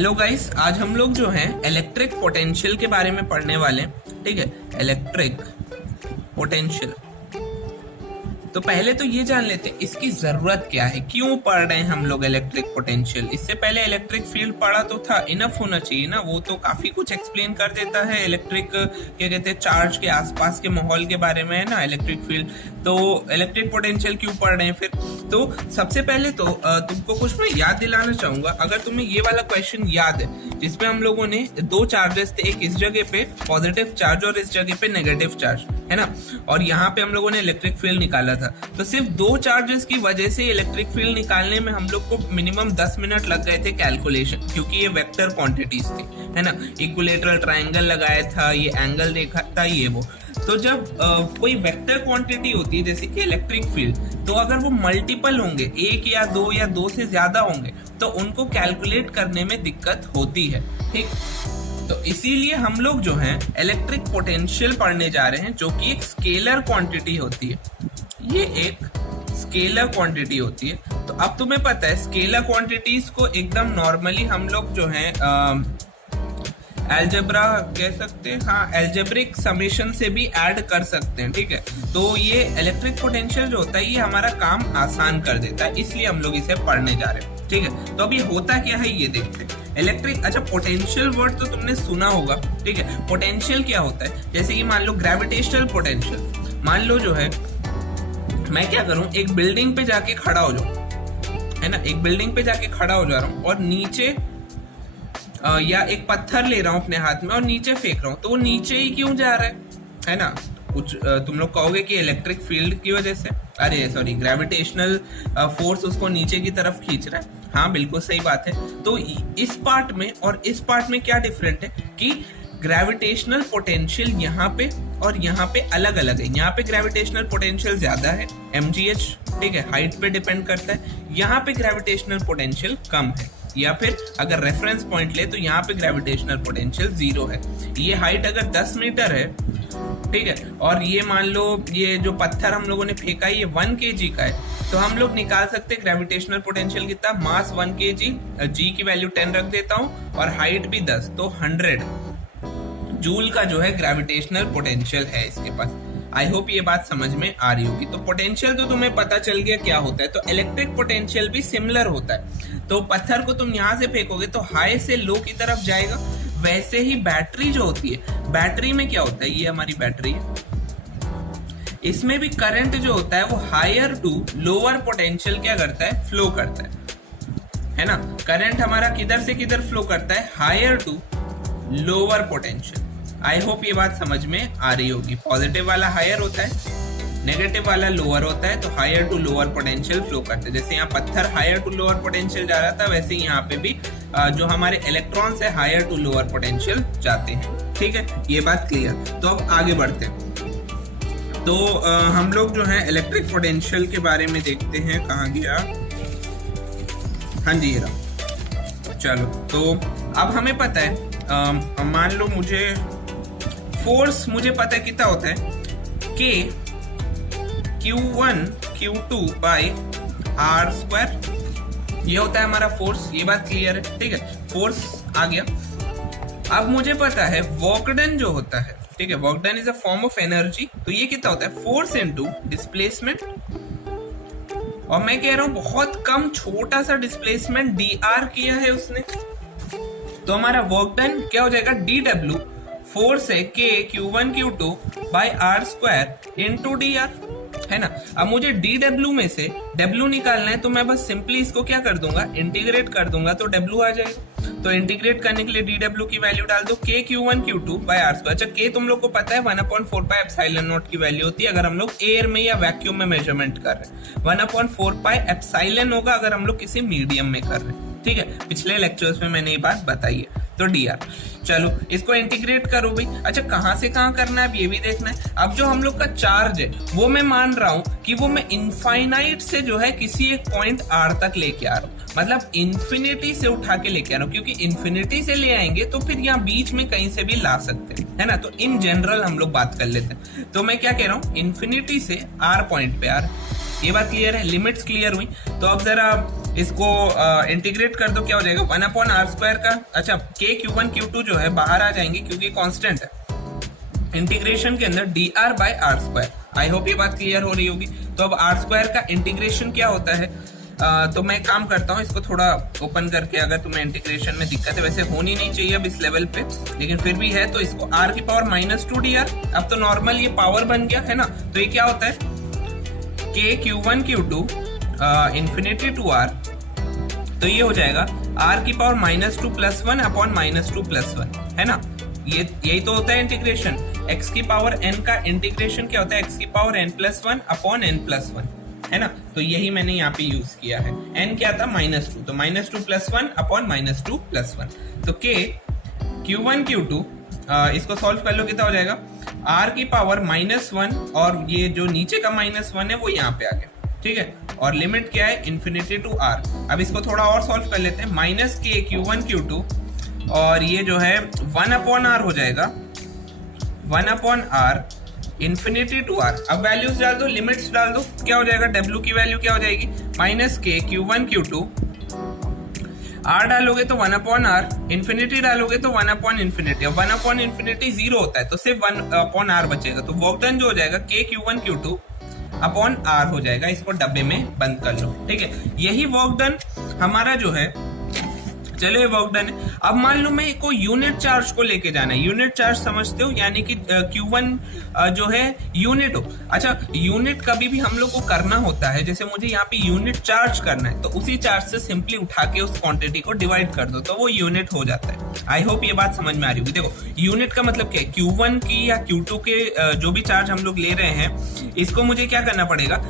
Hello guys, आज हम लोग जो है इलेक्ट्रिक पोटेंशियल के बारे में पढ़ने वाले हैं। ठीक है, इलेक्ट्रिक पोटेंशियल। तो पहले तो ये जान लेते हैं इसकी जरूरत क्या है, क्यों पढ़ रहे हैं हम लोग इलेक्ट्रिक पोटेंशियल। इससे पहले इलेक्ट्रिक फील्ड पढ़ा तो था, इनफ होना चाहिए ना, वो तो काफी कुछ एक्सप्लेन कर देता है इलेक्ट्रिक क्या कहते हैं चार्ज के आसपास के माहौल के बारे में, है ना इलेक्ट्रिक फील्ड। तो इलेक्ट्रिक पोटेंशियल क्यों पढ़ रहे हैं फिर। तो सबसे पहले तो तुमको कुछ मैं याद दिलाना चाहूंगा। अगर तुम्हें ये वाला क्वेश्चन याद है जिसमें हम लोगों ने दो चार्जेस थे, एक इस जगह पे पॉजिटिव चार्ज और इस जगह पे नेगेटिव चार्ज, है ना, और यहाँ पे हम लोगों ने इलेक्ट्रिक फील्ड निकाला था। तो सिर्फ दो चार्जेस की वजह से इलेक्ट्रिक फील्ड निकालने में हम लोग को मिनिमम 10 मिनट लग गए थे कैलकुलेशन, क्योंकि ये वेक्टर क्वांटिटीज थी, है ना। इक्विलेटरल ट्रायंगल लगाया था, ये एंगल देखा था, ये वो। तो जब कोई वेक्टर क्वांटिटी होती है जैसे कि इलेक्ट्रिक फील्ड, तो अगर वो मल्टीपल होंगे, एक या दो से ज्यादा होंगे, तो उनको कैलकुलेट करने में दिक्कत होती है। ठीक, तो इसीलिए हम लोग जो है इलेक्ट्रिक पोटेंशियल पढ़ने जा रहे हैं, जो कि एक स्केलर क्वांटिटी होती है। ये एक स्केलर क्वांटिटी होती है। तो अब तुम्हें पता है स्केलर क्वांटिटीज को एकदम नॉर्मली हम लोग जो है एल्जेब्रा कह सकते हैं, हाँ एल्जेब्रिक समेशन से भी ऐड कर सकते हैं। ठीक है, तो ये इलेक्ट्रिक पोटेंशियल जो होता है ये हमारा काम आसान कर देता है, इसलिए हम लोग इसे पढ़ने जा रहे हैं। ठीक है, तो अब ये होता क्या है ये देखते हैं। इलेक्ट्रिक, अच्छा पोटेंशियल वर्ड तो तुमने सुना होगा। ठीक है, पोटेंशियल क्या होता है, जैसे कि मान लो ग्रेविटेशनल पोटेंशियल। मान लो जो है मैं क्या करूं, एक बिल्डिंग पे जाके खड़ा हो जाऊं, है ना, एक बिल्डिंग पे जाके खड़ा हो जा रहा हूं और नीचे या एक पत्थर ले रहा हूं अपने हाथ में और नीचे फेंक रहा हूं, तो वो नीचे ही क्यों जा रहा है ना। कुछ तुम लोग कहोगे कि इलेक्ट्रिक फील्ड की वजह से, अरे सॉरी ग्रेविटेशनल फोर्स उसको नीचे की तरफ खींच रहा है। हाँ बिल्कुल सही बात है। तो इस पार्ट में और इस पार्ट में क्या डिफरेंट है कि ग्रेविटेशनल पोटेंशियल यहाँ पे और यहाँ पे अलग अलग है। यहाँ पे ग्रेविटेशनल पोटेंशियल ज्यादा है, mgh, ठीक है, हाइट पे डिपेंड करता है। यहाँ पे ग्रेविटेशनल पोटेंशियल कम है, या फिर अगर रेफरेंस पॉइंट ले तो यहाँ पे ग्रेविटेशनल पोटेंशियल 0 है। ये हाइट अगर 10 मीटर है, ठीक है, और ये मान लो ये जो पत्थर हम लोगों ने फेंका है ये 1 kg का है, तो हम लोग निकाल सकते हैं ग्रेविटेशनल पोटेंशियल कितना, मास 1 kg, g की वैल्यू 10 रख देता हूँ और हाइट भी 10, तो 100 जूल का जो है ग्रेविटेशनल पोटेंशियल है इसके पास। आई होप ये बात समझ में आ रही होगी। तो पोटेंशियल तो तुम्हें पता चल गया क्या होता है। तो इलेक्ट्रिक पोटेंशियल भी सिमिलर होता है। तो पत्थर को तुम यहाँ से फेंकोगे तो हाई से लो की तरफ जाएगा। वैसे ही बैटरी जो होती है, बैटरी में क्या होता है, ये हमारी बैटरी है, इसमें भी करंट जो होता है वो हायर टू लोअर पोटेंशियल क्या करता है, फ्लो करता है ना। करंट हमारा किधर से किधर फ्लो करता है, higher to lower potential. I hope ये बात समझ में आ रही होगी। पॉजिटिव वाला हायर होता है, नेगेटिव वाला लोअर होता है, तो higher to lower potential flow करते हैं। जैसे यहाँ पत्थर हायर टू लोअर पोटेंशियल जा रहा था, वैसे ही यहाँ पे भी जो हमारे इलेक्ट्रॉन्स है हायर टू लोअर पोटेंशियल जाते हैं। ठीक है, ये बात क्लियर। तो अब आगे बढ़ते हैं। तो हम लोग जो है इलेक्ट्रिक पोटेंशियल के बारे में देखते हैं, कहाँ गया, हाँ जी ये रहा। चलो, तो अब हमें पता है, मान लो मुझे फोर्स मुझे पता है कितना होता है, K Q1 Q2 by R square, ये होता है हमारा फोर्स। ये बात क्लियर है, ठीक है, फोर्स आ गया। अब मुझे पता है वर्क डन जो होता है, ठीक है, work done is a form of energy, तो ये कितना होता है, फोर्स इनटू डिस्प्लेसमेंट। और मैं कह रहा हूं बहुत कम छोटा सा डिस्प्लेसमेंट dr किया है उसने, तो हमारा वर्क डन क्या हो जाएगा, dw, फोर्स है K Q1 Q2 by R square into dr, है ना। अब मुझे dw में से w निकालना है, तो मैं बस सिंपली इसको क्या कर दूंगा, इंटीग्रेट कर दूंगा, तो w आ जाएगा। तो इंटीग्रेट करने के लिए dw की वैल्यू डाल दो, K Q1 Q2 by R square. अच्छा, K तुम लोग को पता है 1/4 पाई एप्सिलॉन नॉट की वैल्यू होती है अगर हम लोग एयर में या वैक्यूम में मेजरमेंट कर रहे हैं। 1/4 पाई एप्सिलॉन होगा अगर हम लोग किसी मीडियम में कर रहे हैं। ठीक है, पिछले लेक्चर्स में मैंने ये बात बताई है। तो dr, चलो इसको इंटीग्रेट करो भाई। अच्छा, कहां से कहां करना है अब ये भी देखना है। अब जो हम लोग का चार्ज है वो मैं मान रहा हूं कि वो मैं इनफाइनाइट से जो है किसी एक पॉइंट r तक लेके आ रहा हूं, मतलब इन्फिनिटी से उठा के लेके आ रहा हूं, क्योंकि इन्फिनिटी से ले आएंगे तो फिर यहाँ बीच में कहीं से भी ला सकते हैं, है ना। तो इन जनरल हम लोग बात कर लेते हैं। तो मैं क्या कह रहा हूँ, इन्फिनिटी से r पॉइंट पे आ रहा है। ये बात क्लियर है, लिमिट्स क्लियर हुई। तो अब जरा इसको इंटीग्रेट कर दो, क्या हो जाएगा 1/r² का। अच्छा k q1 q2 जो है बाहर आ जाएंगे क्योंकि कांस्टेंट है इंटीग्रेशन के अंदर dr/r²। आई होप ये बात क्लियर हो रही होगी। तो अब r² का इंटीग्रेशन क्या होता है, तो मैं काम करता हूँ इसको थोड़ा ओपन करके, अगर तुम्हें इंटीग्रेशन में दिक्कत है, वैसे होनी नहीं चाहिए अब इस लेवल पे, लेकिन फिर भी है, तो इसको r⁻² dr। अब तो नॉर्मल ये पावर बन गया है ना, तो ये क्या होता है k q1 q2 infinity to r, तो ये हो जाएगा r⁻² + 1/-2 + 1, है ना। ये यही तो होता है इंटीग्रेशन। x⁻n का इंटीग्रेशन क्या होता है, x⁻n + 1/n + 1, है ना। तो यही मैंने यहाँ पे यूज किया है। n क्या था -2, तो -2 + 1/-2 + 1। तो k q1 q2 इसको सॉल्व कर लो, कितना हो जाएगा r⁻1 और ये जो नीचे का -1 है वो यहाँ पे आ गया, ठीक है। और लिमिट क्या है इंफिनिटी टू r। अब इसको थोड़ा और सॉल्व कर लेते हैं, -k q1 q2 और ये जो है 1/r हो जाएगा 1/r इंफिनिटी टू r। अब वैल्यूज डाल दो, लिमिट्स डाल दो, क्या हो जाएगा w की वैल्यू क्या हो जाएगी -k q1 q2, r डालोगे तो 1/r, इंफिनिटी डालोगे तो 1/∞। अब 1/∞ 0 होता है तो सिर्फ 1/r बचेगा, तो वर्क डन जो हो जाएगा k q1 q2 r हो जाएगा। इसको डब्बे में बंद कर लो, ठीक है। यही वर्क डन हमारा जो है, चलो ये वर्क डन है। अब मान लो मैं को यूनिट चार्ज को लेके जाना है, यूनिट चार्ज समझते हो, यानी कि Q1 जो है यूनिट हो। अच्छा यूनिट कभी भी हम लोग को करना होता है, जैसे मुझे यहाँ पे यूनिट चार्ज करना है, तो उसी चार्ज से सिंपली उठा के उस क्वांटिटी को डिवाइड कर दो तो वो यूनिट हो जाता है। आई होप ये बात समझ में आ रही होगी। देखो यूनिट का मतलब क्या है, Q1 की या Q2 के जो भी चार्ज हम लोग ले रहे हैं, इसको मुझे क्या करना पड़ेगा,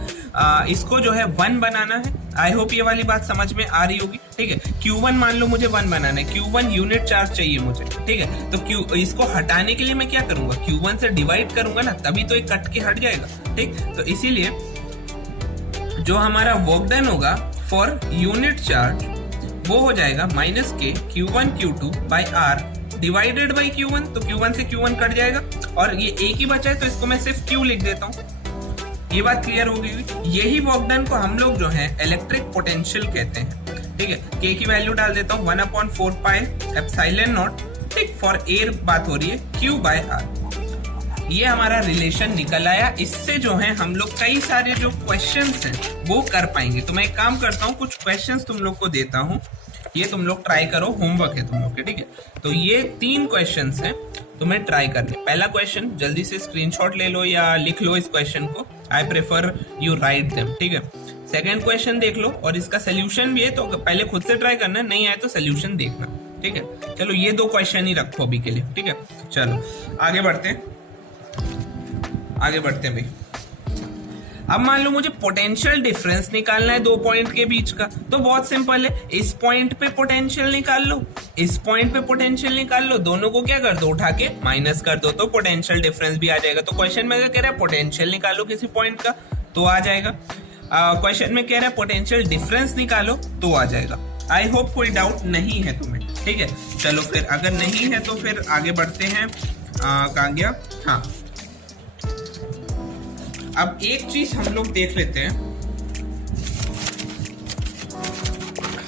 इसको जो है 1 बनाना है। आई होप ये वाली बात समझ में आ रही होगी, ठीक है। Q1 मान लो मुझे 1 बनाना है, Q1 यूनिट चार्ज चाहिए मुझे, ठीक है। तो इसको हटाने के लिए मैं क्या करूंगा, Q1 से डिवाइड करूंगा ना, तभी तो ये कट के हट जाएगा, ठीक। तो इसीलिए जो हमारा वर्क डन होगा फॉर यूनिट चार्ज वो हो जाएगा -k q1 q2 r divided by Q1। तो Q1 से Q1 कट जाएगा और ये एक ही बचा है, तो इसको मैं सिर्फ Q लिख देता हूँ। ये बात क्लियर हो गई। यही वर्क डन को हम लोग जो है इलेक्ट्रिक पोटेंशियल कहते हैं, ठीक है। k की वैल्यू डाल देता हूँ 1/4 पाई एप्सिलॉन नॉट, ठीक। फॉर एयर बात हो रही है Q/r। ये हमारा रिलेशन निकल आया। इससे जो है हम लोग कई सारे जो क्वेश्चंस हैं वो कर पाएंगे। तो मैं एक काम करता हूँ, कुछ क्वेश्चंस तुम लोग को देता हूँ, ये तुम लोग ट्राई करो, होमवर्क है तुम लोग के, ठीक है। तो ये 3 क्वेश्चंस हैं, तुम्हें ट्राई करने। पहला क्वेश्चन जल्दी से स्क्रीनशॉट ले लो या लिख लो इस क्वेश्चन को, I prefer you write them, ठीक है। सेकंड क्वेश्चन देख लो और इसका सोल्यूशन भी है, तो पहले खुद से ट्राई करना, नहीं आए तो सोल्यूशन देखना, ठीक है। चलो ये 2 क्वेश्चन ही रखो अभी के लिए, ठीक है। चलो आगे बढ़ते हैं भाई। अब मान लो मुझे पोटेंशियल डिफरेंस निकालना है 2 पॉइंट के बीच का, तो बहुत सिंपल है, इस पॉइंट पे पोटेंशियल निकाल लो, इस पॉइंट पे पोटेंशियल निकाल लो, दोनों को क्या कर दो, उठा के माइनस कर दो, तो पोटेंशियल डिफरेंस भी आ जाएगा। तो क्वेश्चन में क्या कह रहा है, पोटेंशियल निकालो किसी पॉइंट का, तो आ जाएगा। क्वेश्चन में कह रहा है पोटेंशियल डिफरेंस निकालो, तो आ जाएगा। आई होप कोई डाउट नहीं है तुम्हें, ठीक है। चलो फिर अगर नहीं है तो फिर आगे बढ़ते हैं। कहाँ गया, हाँ। अब एक चीज हम लोग देख लेते हैं,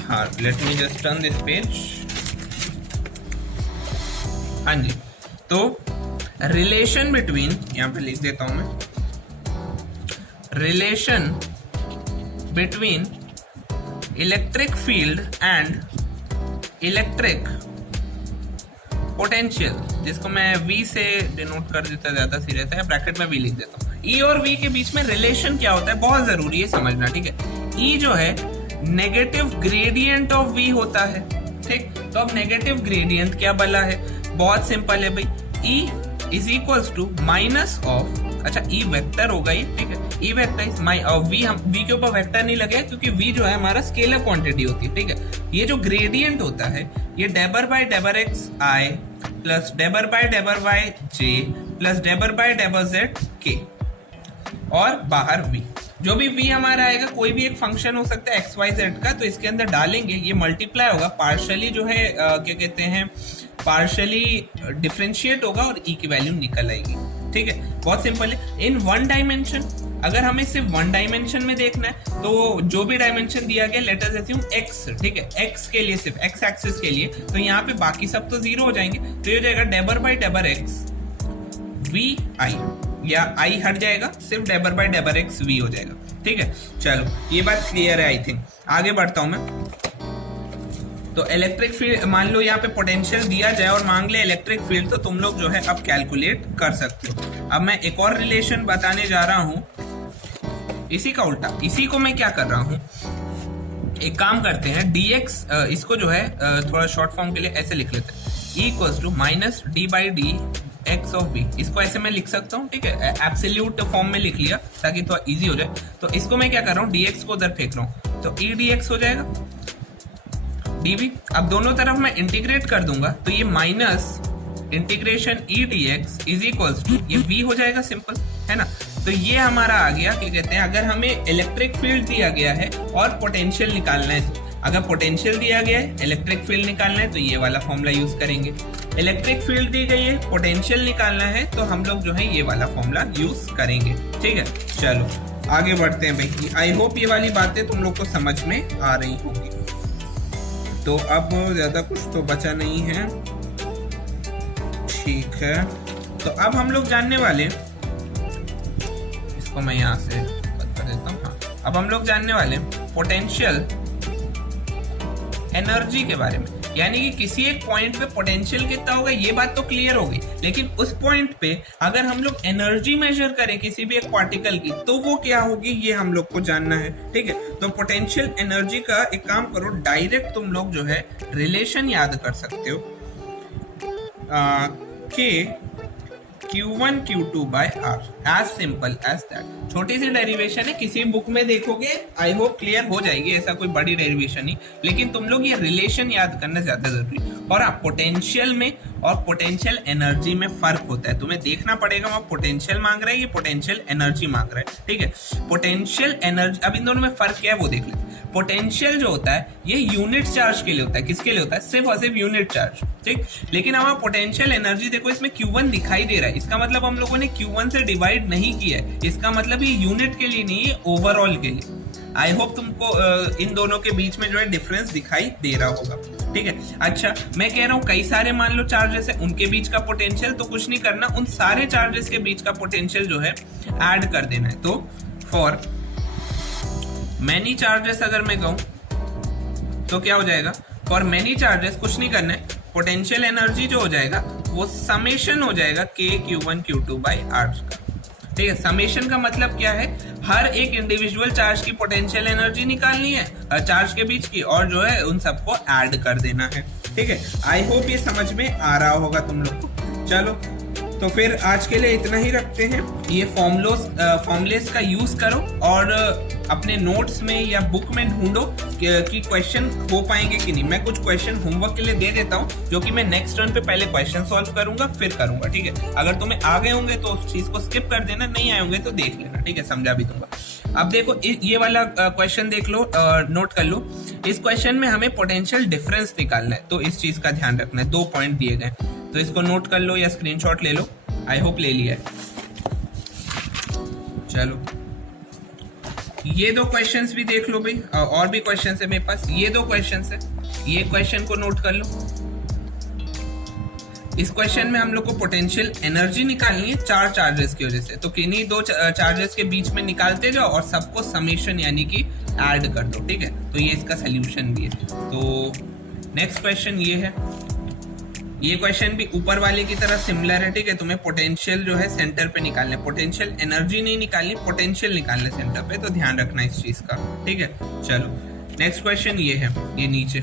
हाँ, let me just turn this page. हाँ जी, तो रिलेशन बिटवीन, यहां पे लिख देता हूं मैं, relation between electric field and electric potential, जिसको मैं V से डिनोट कर देता, ज्यादा सी रहता है, ब्रैकेट में V लिख देता हूँ। E और V के बीच में रिलेशन क्या होता है, बहुत जरूरी है समझना, ठीक है। E जो है नेगेटिव ग्रेडियंट ऑफ V होता है, ठीक। तो अब नेगेटिव ग्रेडियंट क्या बला है, बहुत सिंपल है भाई, E is equals to minus of, अच्छा E वेक्टर होगा ये, ठीक है। E वेक्टर इज V, हम V के ऊपर वेक्टर नहीं लगे क्योंकि V जो है हमारा स्केलर क्वांटिटी होती है, ठीक है। ये जो ग्रेडियंट होता है ये डेबर बाय डेबर x I प्लस डेबर बाय डेबर y j प्लस डेबर बाय डेबर z k और बाहर V। जो भी V हमारा आएगा, कोई भी एक फंक्शन हो सकता है एक्स वाई जेड का, तो इसके अंदर डालेंगे, ये मल्टीप्लाई होगा, पार्शियली जो है क्या कहते हैं, पार्शियली डिफरेंशिएट होगा और E की वैल्यू निकल आएगी, ठीक है। बहुत सिंपल है। इन 1 डायमेंशन अगर हमें सिर्फ वन डायमेंशन में देखना है तो जो भी डायमेंशन दिया गया लेट अस अज्यूम x, ठीक है, x के लिए सिर्फ x एक्सिस के लिए, तो यहाँ पे बाकी सब तो जीरो हो जाएंगे, तो ये हो जाएगा डेबर बाई डेबर x v i, या i हट जाएगा, सिर्फ डेबर बाई डेबर x v हो जाएगा। ठीक है, चलो ये बात क्लियर है। आई थिंक आगे बढ़ता हूं मैं। तो इलेक्ट्रिक फील्ड, मान लो यहाँ पे पोटेंशियल दिया जाए और मांग ले इलेक्ट्रिक फील्ड, तो तुम लोग जो है अब कैलकुलेट कर सकते हो। अब मैं एक और रिलेशन बताने जा रहा हूं, इसी का उल्टा। इसी को मैं क्या कर रहा हूं, एक काम करते हैं, dx इसको जो है थोड़ा शॉर्ट फॉर्म के लिए ऐसे लिख लेते हैं, E equals to minus d by d x of v। इसको ऐसे मैं लिख सकता हूँ, ठीक है, एब्सोल्यूट फॉर्म में लिख लिया ताकि थोड़ा इजी हो जाए। तो इसको मैं क्या कर रहा हूँ, dx को उधर फेंक रहा हूँ, तो e dx हो जाएगा dv। अब दोनों तरफ मैं इंटीग्रेट कर दूंगा, तो ये minus integration e dx is equals to ये v हो जाएगा, सिंपल है ना। तो ये हमारा आ गया, क्या कहते हैं, अगर हमें इलेक्ट्रिक फील्ड दिया गया है और पोटेंशियल निकालना है, अगर पोटेंशियल दिया गया है, इलेक्ट्रिक फील्ड निकालना है, तो ये वाला फॉर्मूला यूज करेंगे। इलेक्ट्रिक फील्ड दी गई है, पोटेंशियल निकालना है, तो हम लोग जो है ये वाला फॉर्मूला यूज करेंगे। ठीक है, चलो आगे बढ़ते हैं भाई। आई होप ये वाली बातें तुम लोग को समझ में आ रही होंगी। तो अब ज्यादा कुछ तो बचा नहीं है, ठीक है। तो अब हम लोग जानने वाले, इसको मैं यहाँ से बता देता हूँ। हाँ, अब हम लोग जानने वाले पोटेंशियल एनर्जी के बारे में, यानी कि किसी एक पॉइंट पे पोटेंशियल कितना होगा ये बात तो क्लियर हो गई, लेकिन उस पॉइंट पे अगर हम लोग एनर्जी मेजर करें किसी भी एक पार्टिकल की, तो वो क्या होगी ये हम लोग को जानना है। ठीक है, तो पोटेंशियल एनर्जी का एक काम करो, डायरेक्ट तुम लोग जो है रिलेशन याद कर सकते हो, के Q1 Q2 by R, as simple as that। छोटी सी डेरिवेशन है, किसी बुक में देखोगे, आई होप क्लियर हो जाएगी, ऐसा कोई बड़ी डेरिवेशन नहीं, लेकिन तुम लोग ये रिलेशन याद करना ज्यादा जरूरी। और आप पोटेंशियल में और पोटेंशियल एनर्जी में फर्क होता है, तुम्हें देखना पड़ेगा वहां पोटेंशियल मांग रहा है, ये पोटेंशियल एनर्जी मांग रहा है। ठीक है, पोटेंशियल एनर्जी, अब इन दोनों में फर्क क्या है वो देख लेते हैं। पोटेंशियल जो होता है ये यूनिट चार्ज के लिए होता है, किसके लिए होता है, सिर्फ और सिर्फ यूनिट चार्ज। ठीक, लेकिन हमारा पोटेंशियल एनर्जी देखो, इसमें Q1 दिखाई दे रहा है, इसका मतलब हम लोगों ने Q1 से डिवाइड नहीं किया है, इसका मतलब ये यूनिट के लिए नहीं है, ओवरऑल के लिए। आई होप तुमको इन दोनों के बीच में जो है डिफरेंस दिखाई दे रहा होगा। ठीक है, अच्छा मैं कह रहा हूँ कई सारे मान लो चार्जेस है, उनके बीच का पोटेंशियल, तो कुछ नहीं करना, उन सारे चार्जेस के बीच का पोटेंशियल जो है ऐड कर देना है। तो फॉर मैनी चार्जेस अगर मैं कहूं तो क्या हो जाएगा, फॉर मैनी चार्जेस कुछ नहीं करना है, पोटेंशियल एनर्जी जो हो जाएगा वो समेशन हो जाएगा k Q1 Q2 by R का। ठीक है, समेशन का मतलब क्या है, हर एक इंडिविजुअल चार्ज की पोटेंशियल एनर्जी निकालनी है चार्ज के बीच की, और जो है उन सबको ऐड कर देना है। ठीक है, आई होप ये समझ में आ रहा होगा तुम लोग को। चलो तो फिर आज के लिए इतना ही रखते हैं। ये फॉर्मूलेस का यूज करो और अपने नोट्स में या बुक में ढूंढो कि क्वेश्चन हो पाएंगे कि नहीं। मैं कुछ क्वेश्चन होमवर्क के लिए दे देता हूँ, जो कि मैं नेक्स्ट टर्न पे पहले क्वेश्चन सॉल्व करूंगा फिर करूंगा। ठीक है, अगर तुम्हें आ गए होंगे तो उस चीज को स्किप कर देना, नहीं आए होंगे तो देख लेना। ठीक है, समझा भी दूंगा। अब देखो ये वाला क्वेश्चन देख लो, नोट कर लो। इस क्वेश्चन में हमें पोटेंशियल डिफरेंस निकालना है, तो इस चीज का ध्यान रखना है। 2 पॉइंट दिए गए, तो इसको नोट कर लो या स्क्रीनशॉट ले लो। आई होप ले लिया है। चलो ये 2 क्वेश्चंस भी देख लो भाई, और भी क्वेश्चंस है मेरे पास। ये 2 क्वेश्चंस है, ये क्वेश्चन को नोट कर लो। इस क्वेश्चन में हम लोग को पोटेंशियल एनर्जी निकालनी है 4 चार्जेस की वजह से, तो किन्हीं 2 चार्जेस के बीच में निकालते जाओ और सबको समेशन यानी कि ऐड कर दो। ठीक है, तो ये इसका सोल्यूशन भी है। तो नेक्स्ट क्वेश्चन ये है, ये क्वेश्चन भी ऊपर वाले की तरह सिमिलर है। ठीक है, तुम्हें पोटेंशियल जो है सेंटर पे निकालना है, पोटेंशियल एनर्जी नहीं निकालनी, पोटेंशियल निकालना है सेंटर पे, तो ध्यान रखना इस चीज का। ठीक है, चलो नेक्स्ट क्वेश्चन ये है, ये नीचे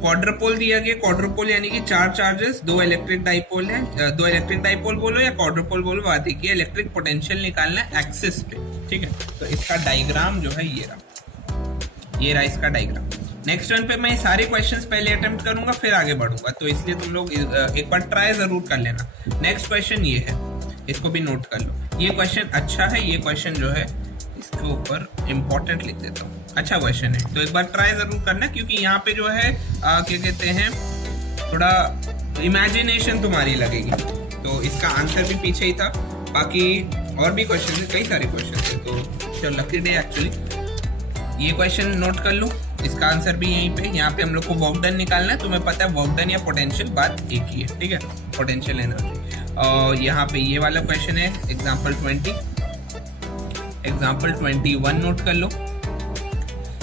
क्वाड्रपोल दिया गया। क्वाड्रपोल यानी कि 4 चार्जेस, 2 इलेक्ट्रिक डाइपोल है, 2 इलेक्ट्रिक डाइपोल बोलो या क्वाड्रपोल बोलो, बात है कि इलेक्ट्रिक पोटेंशियल निकालना है एक्सिस पे। ठीक है, तो इसका डायग्राम जो है ये रहा इसका डायग्राम। नेक्स्ट टर्न पे मैं सारे क्वेश्चंस पहले अटेम्प्ट करूंगा फिर आगे बढ़ूंगा, तो इसलिए तुम लोग एक बार ट्राई जरूर कर लेना। नेक्स्ट क्वेश्चन ये है, इसको भी नोट कर लो। ये क्वेश्चन अच्छा है, ये क्वेश्चन जो है इसके ऊपर इम्पोर्टेंट लिख देता हूँ, अच्छा क्वेश्चन है, तो एक बार ट्राई जरूर करना, क्योंकि यहाँ पे जो है क्या कहते हैं, थोड़ा इमेजिनेशन तुम्हारी लगेगी। तो इसका आंसर भी पीछे ही था, बाकी और भी क्वेश्चन है, कई सारे क्वेश्चन थे। तो लकी डे एक्चुअली। ये क्वेश्चन नोट कर लो, इसका आंसर भी यहीं पे, यहाँ पे हम लोग को वर्क डन निकालना है। तुम्हें पता है वर्क डन या पोटेंशियल बात एक ही है, ठीक है, पोटेंशियल एनर्जी। और यहाँ पे ये वाला क्वेश्चन है एग्जाम्पल 20, एग्जाम्पल 21 नोट कर लो।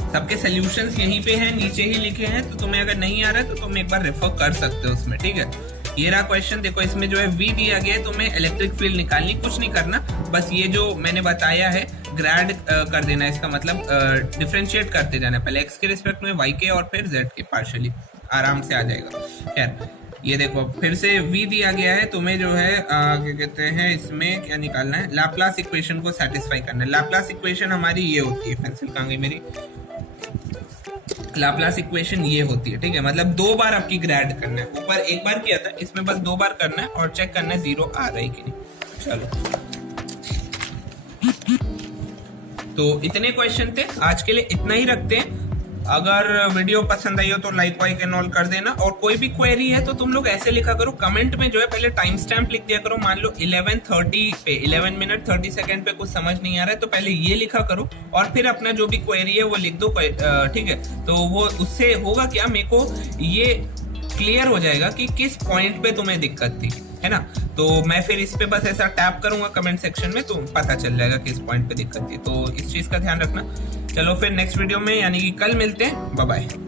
सबके सोल्यूशंस यहीं पे हैं, नीचे ही लिखे हैं, तो तुम्हें अगर नहीं आ रहा है तो तुम एक बार रेफर कर सकते हो उसमें, ठीक है। ये रहा क्वेश्चन, देखो इसमें जो है V दिया गया है, तुम्हें इलेक्ट्रिक फील्ड निकालनी, कुछ नहीं करना, बस ये जो मैंने बताया है ग्रेड कर देना, इसका मतलब डिफरेंशिएट करते जाना, पहले x के रिस्पेक्ट में, y के, और फिर z के पार्शियली, आराम से आ जाएगा। खैर ये देखो फिर से V दिया गया है, तुम्हें जो है क्या कहते हैं, इसमें क्या निकालना है, लाप्लास इक्वेशन को सेटिस्फाई करना है। लाप्लास इक्वेशन हमारी ये होती है, पेंसिल कहाँ गई मेरी, लाप्लास इक्वेशन ये होती है, ठीक है, मतलब 2 बार आपकी ग्रेड करना है, ऊपर एक बार किया था, इसमें बस 2 बार करना है और चेक करना है 0 आ रहा है कि नहीं। चलो तो इतने क्वेश्चन थे आज के लिए, इतना ही रखते हैं। अगर वीडियो पसंद आई हो तो लाइक वाइक एंड ऑल कर देना, और कोई भी क्वेरी है तो तुम लोग ऐसे लिखा करो कमेंट में, जो है पहले टाइम स्टैम्प लिख दिया करो। मान लो 11:30 पे, 11 मिनट 30 सेकंड पे कुछ समझ नहीं आ रहा है तो पहले ये लिखा करो, और फिर अपना जो भी क्वेरी है वो लिख दो, ठीक है। तो वो उससे होगा क्या, मेरे को ये क्लियर हो जाएगा कि किस पॉइंट पे तुम्हें दिक्कत थी, है ना। तो मैं फिर इस पे बस ऐसा टैप करूंगा कमेंट सेक्शन में, तो पता चल जाएगा किस पॉइंट पे दिक्कत थी। तो इस चीज का ध्यान रखना। चलो फिर नेक्स्ट वीडियो में यानी कि कल मिलते हैं, बाय बाय।